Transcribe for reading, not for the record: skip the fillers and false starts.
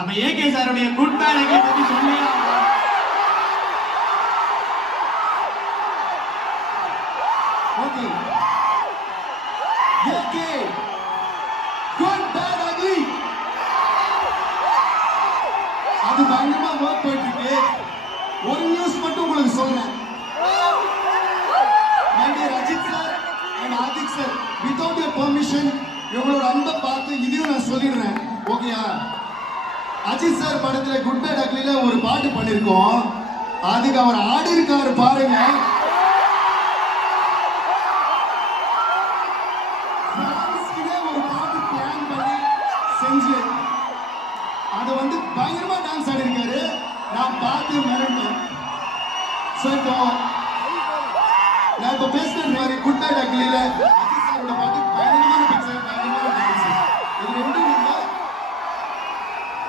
நம்ம ஏகே சாருடைய good bad again பத்தி சொல்லி ஓகே ஏகே குட் பேட் அகலி அது பயங்கரமா ஒர்க் போயிட்டு இருக்கு. ஒரு நியூஸ் மட்டும் உங்களுக்கு சொல்றேன். Ajith sir and Adhik sir without your permission இவங்களோட அன்பை பார்த்து இதையும் நான் சொல்லிடுறேன். ஓகேயா? அஜித் சார் படத்துல குட் பேட் அக்லில ஒரு பாட்டு பண்ணிருக்கோம். அதுக்கு அவர் ஆடி இருக்காரு பாருங்க. ஒரு பாட்டு பிளான் பண்ணி செஞ்சு அதை வந்து பயங்கரமா டான்ஸ் ஆடி இருக்காரு. நான் பார்த்து மிரண்டேன். நான் இப்ப பேசுற மாதிரி குட் பேட் அக்லில அஜித் சாரோட பாட்டு பயங்கரமான பிக்சர், பயங்கரமான டான்ஸ். இது ரெண்டும்